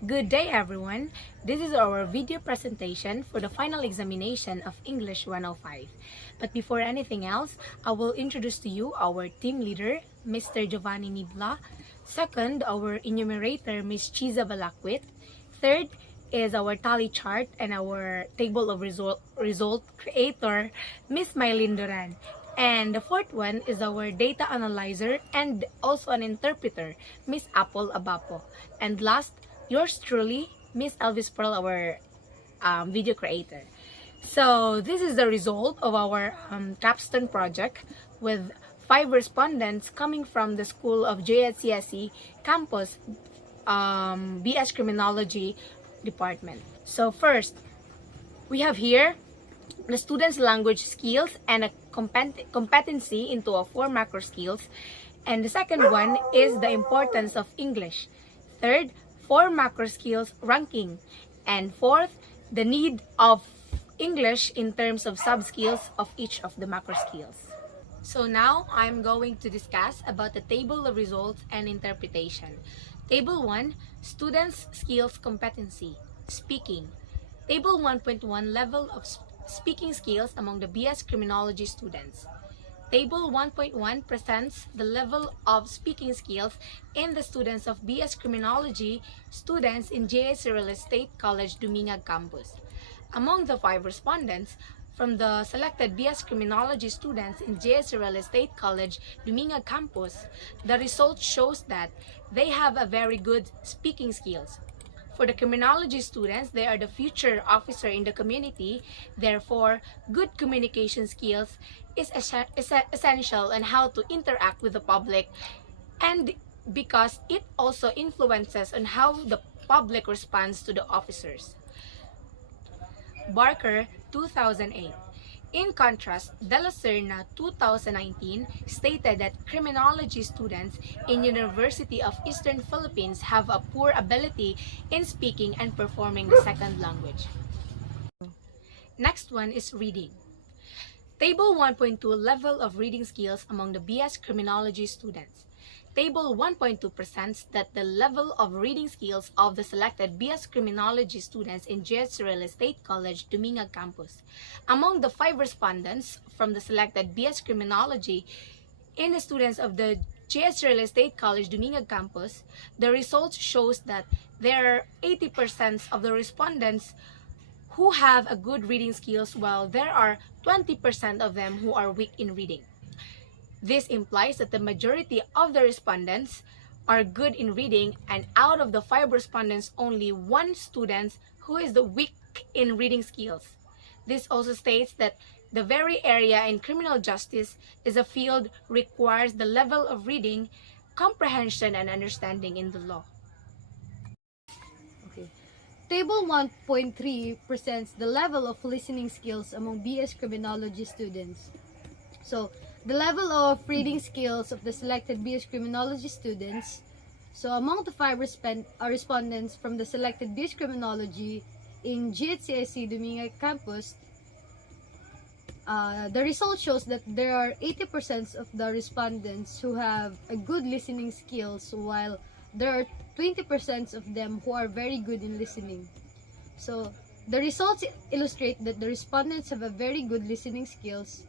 Good day everyone! This is our video presentation for the final examination of English 105. But before anything else, I will introduce to you our team leader, Mr. Giovanni Nibla. Second, our enumerator, Ms. Chiza Balakwit. Third is our tally chart and our table of result creator, Ms. Mylene Duran. And the fourth one is our data analyzer and also an interpreter, Miss Apple Abapo. And last, yours truly, Miss Elvis Pearl, our video creator. So this is the result of our capstone project with 5 respondents coming from the School of JSCSE campus BS Criminology department. So first, we have here the student's language skills and a competency into a 4 macro skills. And the second one is the importance of English. Third, 4 macro skills ranking. And fourth, the need of English in terms of sub-skills of each of the macro skills. So now I'm going to discuss about the table of results and interpretation. Table 1, students' skills competency, speaking. Table 1.1, level of speaking skills among the BS Criminology students. Table 1.1 presents the level of speaking skills in the students of BS Criminology students in JSC Real Estate College Dumingag campus. Among the 5 respondents from the selected BS Criminology students in JSC Real Estate College Dumingag campus, the result shows that they have a very good speaking skills. For the criminology students, they are the future officer in the community. Therefore, good communication skills is essential on how to interact with the public, and because it also influences on how the public responds to the officers. Barker, 2008. In contrast, De La Serna 2019 stated that criminology students in University of Eastern Philippines have a poor ability in speaking and performing the second language. Next one is reading. Table 1.2, level of reading skills among the BS Criminology students. Table 1.2 presents that the level of reading skills of the selected BS Criminology students in JSC Real Estate College Dumingag campus. Among the 5 respondents from the selected BS Criminology in the students of the JSC Real Estate College Dumingag campus, the results shows that there are 80% of the respondents who have a good reading skills, while there are 20% of them who are weak in reading. This implies that the majority of the respondents are good in reading, and out of the 5 respondents, only 1 student who is the weak in reading skills. This also states that the very area in criminal justice is a field requires the level of reading, comprehension, and understanding in the law. Table 1.3 presents the level of listening skills among BS Criminology students. So, the level of reading skills of the selected BS Criminology students. So, among the 5 respondents from the selected BS Criminology in GHCSC Dumingag campus, the result shows that there are 80% of the respondents who have a good listening skills, while there are 20% of them who are very good in listening. So, the results illustrate that the respondents have a very good listening skills,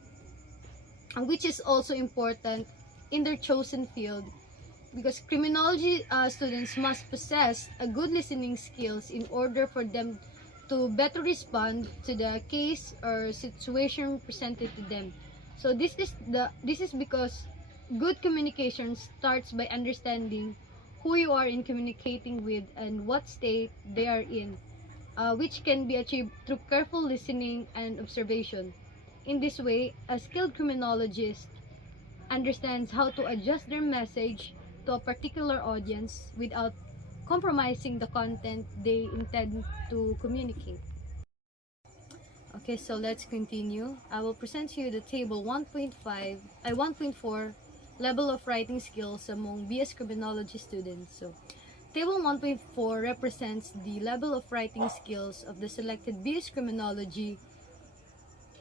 which is also important in their chosen field, because criminology students must possess a good listening skills in order for them to better respond to the case or situation presented to them. So this is because good communication starts by understanding who you are in communicating with and what state they are in, which can be achieved through careful listening and observation. In this way, a skilled criminologist understands how to adjust their message to a particular audience without compromising the content they intend to communicate. Okay, so let's continue. I will present to you the table 1.4, level of writing skills among BS Criminology students. So, table 1.4 represents the level of writing skills of the selected BS Criminology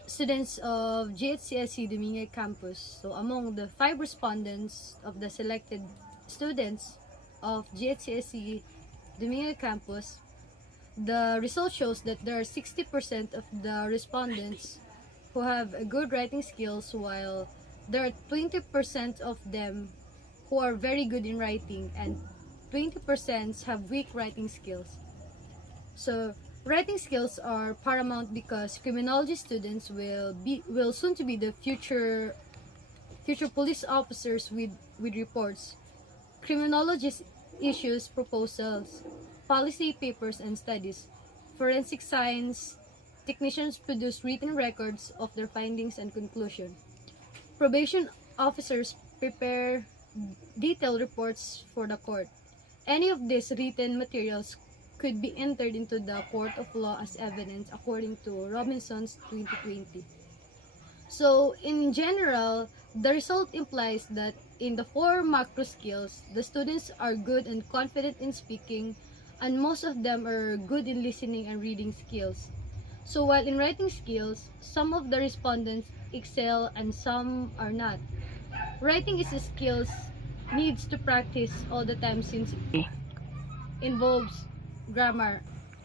students of JHCSC Dumingag campus. So, among the 5 respondents of the selected students of JHCSC Dominguez campus, the result shows that there are 60% of the respondents who have a good writing skills, while there are 20% of them who are very good in writing and 20% have weak writing skills. So writing skills are paramount because criminology students will soon to be the future police officers with reports. Criminologists issues proposals, policy papers and studies. Forensic science technicians produce written records of their findings and conclusion. Probation officers prepare detailed reports for the court. Any of these written materials could be entered into the court of law as evidence according to Robinson's 2020. So in general, the result implies that in the four macro skills, the students are good and confident in speaking, and most of them are good in listening and reading skills. So while in writing skills, some of the respondents excel and some are not. Writing is a skill needs to practice all the time since it involves grammar.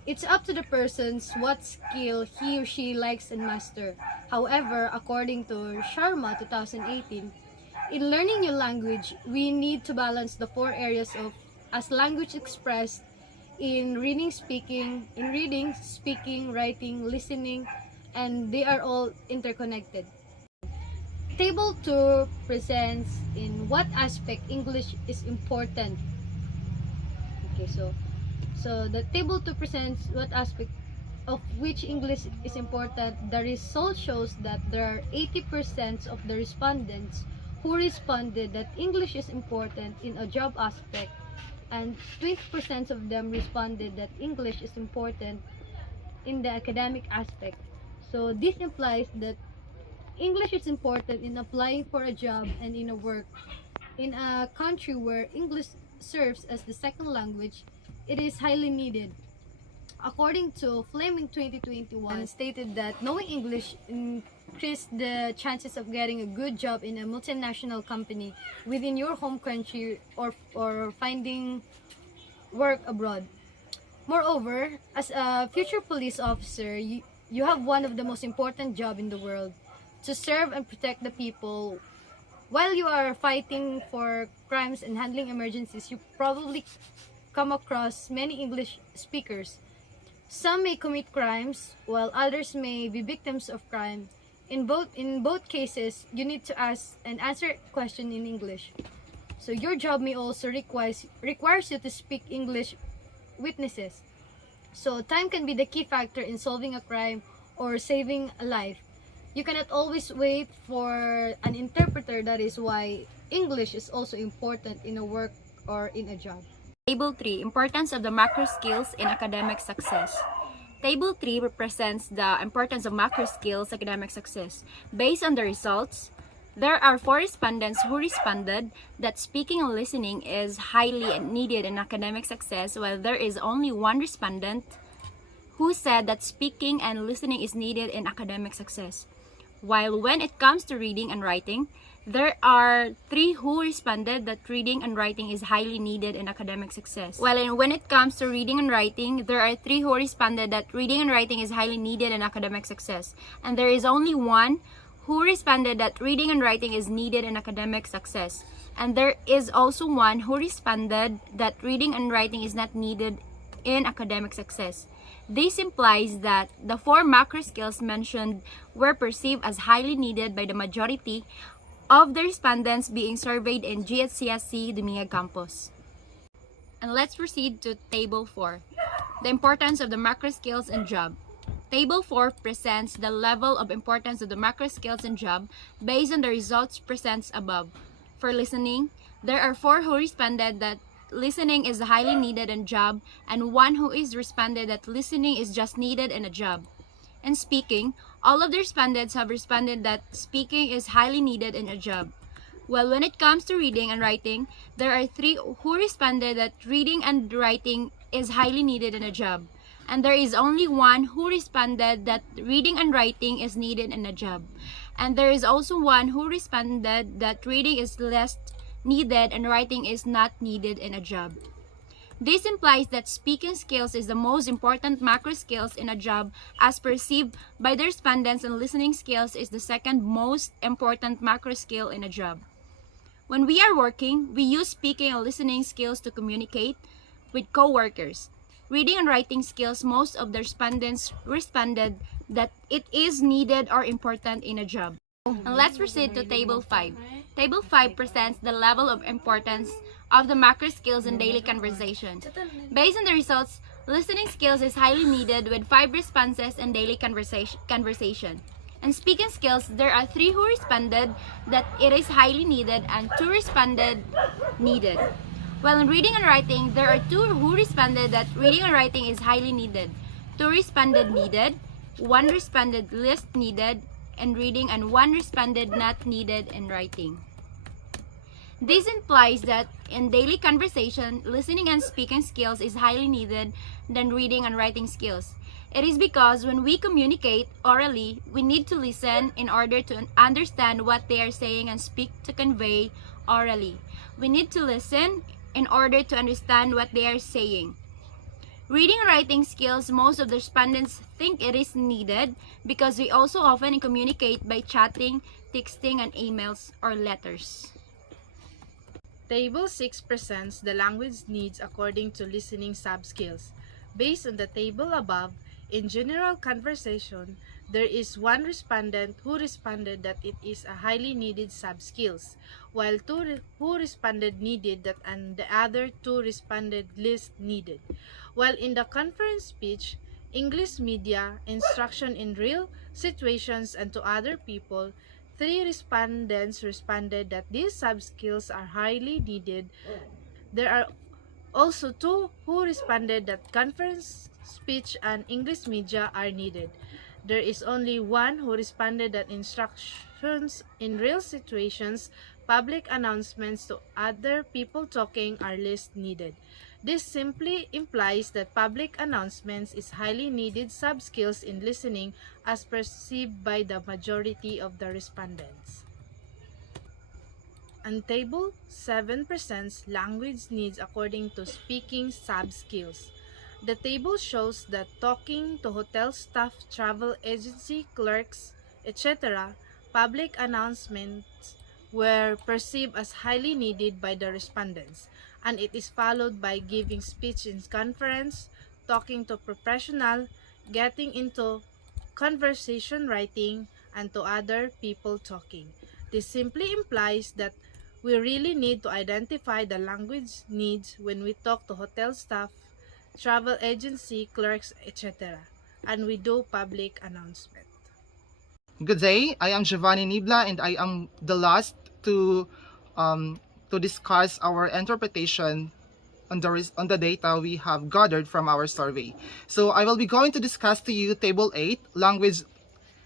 It's up to the person's what skill he or she likes and master. However, according to Sharma 2018, in learning new language, we need to balance the four areas of as language expressed in reading, speaking, writing, listening, and they are all interconnected. Table 2 presents in what aspect English is important. Okay, so the table 2 presents what aspect of which English is important. The result shows that there are 80% of the respondents who responded that English is important in a job aspect, and 20% of them responded that English is important in the academic aspect. So this implies that English is important in applying for a job and in a work. In a country where English serves as the second language, it is highly needed. According to Fleming 2021, stated that knowing English increased the chances of getting a good job in a multinational company within your home country or finding work abroad. Moreover, as a future police officer, you have one of the most important jobs in the world, to serve and protect the people. While you are fighting for crimes and handling emergencies, you probably come across many English speakers. Some may commit crimes, while others may be victims of crime. In both cases, you need to ask and answer a question in English. So your job may also requires you to speak English witnesses. So time can be the key factor in solving a crime or saving a life. You cannot always wait for an interpreter. That is why English is also important in a work or in a job. Table 3, Importance of the Macro Skills in Academic Success. Table 3 represents the importance of macro skills academic success. Based on the results, there are 4 respondents who responded that speaking and listening is highly needed in academic success, while there is only 1 respondent who said that speaking and listening is needed in academic success. While when it comes to reading and writing, there are 3 who responded that reading and writing is highly needed in academic success. While when it comes to reading and writing, there are 3 who responded that reading and writing is highly needed in academic success. And there is only 1 who responded that reading and writing is needed in academic success. And there is also 1 who responded that reading and writing is not needed in academic success. This implies that the 4 macro skills mentioned were perceived as highly needed by the majority of the respondents being surveyed in GHCSC Dominguez campus. And let's proceed to Table 4, the importance of the macro skills and job. Table 4 presents the level of importance of the macro skills and job based on the results presented above. For listening, there are 4 who responded that listening is highly needed in job, and 1 who is responded that listening is just needed in a job. In speaking, all of the respondents have responded that speaking is highly needed in a job. Well, when it comes to reading and writing, there are 3 who responded that reading and writing is highly needed in a job. And there is only 1 who responded that reading and writing is needed in a job. And there is also 1 who responded that reading is less needed and writing is not needed in a job. This implies that speaking skills is the most important macro skills in a job as perceived by the respondents, and listening skills is the second most important macro skill in a job. When we are working, we use speaking and listening skills to communicate with co-workers. Reading and writing skills, most of the respondents responded that it is needed or important in a job. And let's proceed to Table 5. Table 5 presents the level of importance of the macro skills in daily conversation. Based on the results, listening skills is highly needed with 5 responses in daily conversation. And speaking skills, there are 3 who responded that it is highly needed and 2 responded needed. While in reading and writing, there are 2 who responded that reading and writing is highly needed, 2 responded needed, 1 responded least needed in reading, and 1 responded not needed in writing. This implies that in daily conversation, listening and speaking skills is highly needed than reading and writing skills. It is because when we communicate orally, we need to listen in order to understand what they are saying and speak to convey orally. We need to listen in order to understand what they are saying. Reading and writing skills, most of the respondents think it is needed because we also often communicate by chatting, texting, and emails or letters. Table 6 presents the language needs according to listening sub-skills. Based on the table above, in general conversation, there is 1 respondent who responded that it is a highly needed sub-skills, while 2 who responded needed that, and the other 2 responded least needed. While in the conference speech, English media, instruction in real situations and to other people, 3 respondents responded that these sub-skills are highly needed. There are also 2 who responded that conference speech and English media are needed. There is only 1 who responded that instructions in real situations, public announcements to other people talking are least needed. This simply implies that public announcements is highly needed sub-skills in listening as perceived by the majority of the respondents. And Table 7 presents language needs according to speaking sub-skills. The table shows that talking to hotel staff, travel agency clerks, etc., public announcements were perceived as highly needed by the respondents, and it is followed by giving speech in conference, talking to professional, getting into conversation writing, and to other people talking. This simply implies that we really need to identify the language needs when we talk to hotel staff, travel agency clerks, etc., and we do public announcement. Good day, I am Giovanni Nibla and I am the last to discuss our interpretation on the data we have gathered from our survey. So I will be going to discuss to you Table 8, language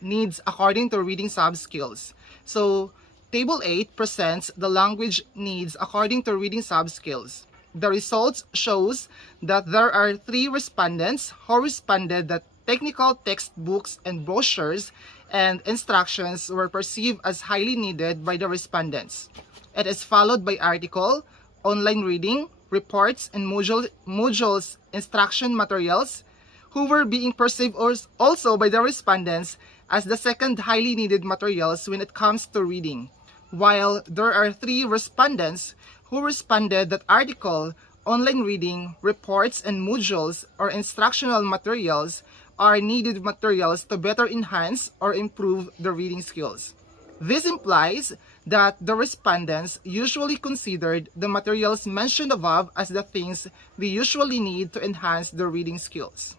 needs according to reading sub-skills. So Table 8 presents the language needs according to reading sub-skills. The results shows that there are 3 respondents who responded that technical textbooks and brochures and instructions were perceived as highly needed by the respondents. It is followed by article, online reading, reports, and modules instruction materials, who were being perceived also by the respondents as the second highly needed materials when it comes to reading. While there are 3 respondents who responded that article, online reading, reports, and modules or instructional materials are needed materials to better enhance or improve the reading skills. This implies that the respondents usually considered the materials mentioned above as the things they usually need to enhance their reading skills.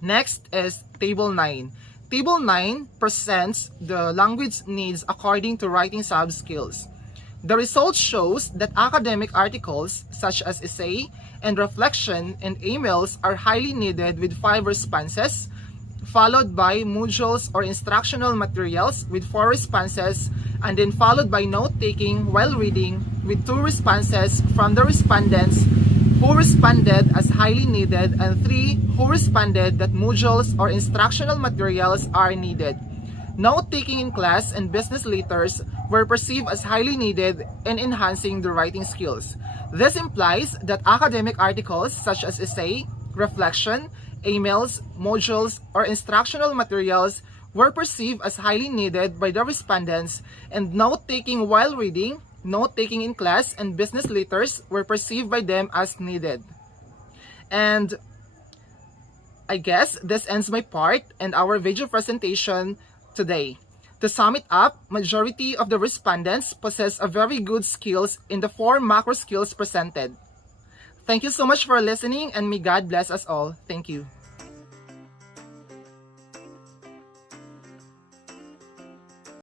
Next is Table 9. Table 9 presents the language needs according to writing sub-skills. The results shows that academic articles such as essay and reflection and emails are highly needed with 5 responses, followed by modules or instructional materials with 4 responses, and then followed by note-taking while reading with 2 responses from the respondents who responded as highly needed and 3 who responded that modules or instructional materials are needed. Note-taking in class and business letters were perceived as highly needed in enhancing the writing skills. This implies that academic articles such as essay, reflection, emails, modules, or instructional materials were perceived as highly needed by the respondents, and note-taking while reading, note-taking in class, and business letters were perceived by them as needed. And I guess this ends my part and our video presentation today. To sum it up, majority of the respondents possess a very good skills in the 4 macro skills presented. Thank you so much for listening, and may God bless us all. Thank you.